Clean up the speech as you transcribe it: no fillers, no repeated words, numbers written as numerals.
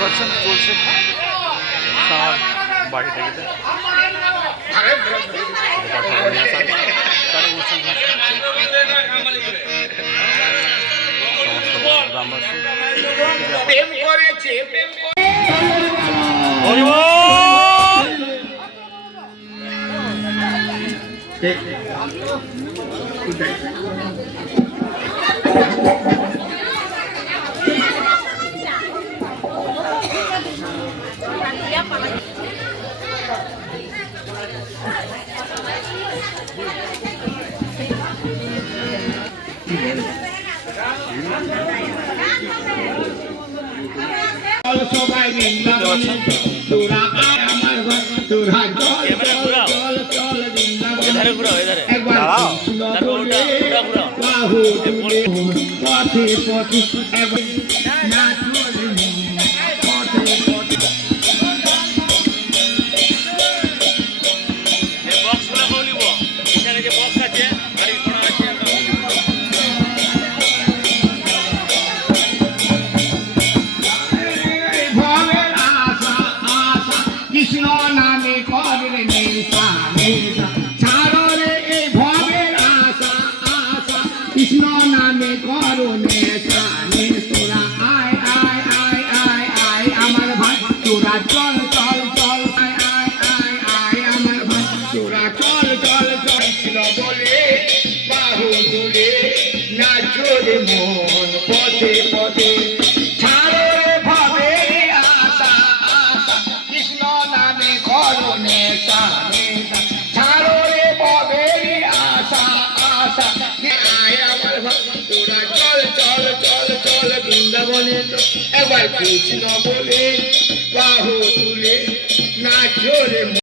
পাচ্ছেন চলছে তার বাড়ি থেকে তার অনুষ্ঠান গ্রামবাসী সবাই বৃন্দাবনে তোরা আয় আমার ঘর তোরা চল চল বৃন্দাবনে একবার কৃষ্ণ বলে বাহু তুলে পথে পথে একবার না চলে পথে পথে বক্সগুলো বলিব এখানে যে বক্স আছে গাড়ি ঘোড়া আছে কৃষ্ণ নামে করলে নেশা নেশা ছাড়ো রে এই ভবের আশা আশা কৃষ্ণ নামে করো নেশা নে তোরা আয় আয় আয় আয় আয় আমার ভাই তোরা চল চল চল আয় আয় আয় আয় আমার ভাই তোরা চল চল চল কৃষ্ণ বলে বাহু তুলে নাচো রে মন পথে পথে ছাড়ো রে ভবের আশা আশা কৃষ্ণ নামে করো নেশা নেশা ছাড়ো রে ভবের আশা আশা আয় আমার তোরা চল চল চল চল বৃন্দাবনে একবার কৃষ্ণ বলে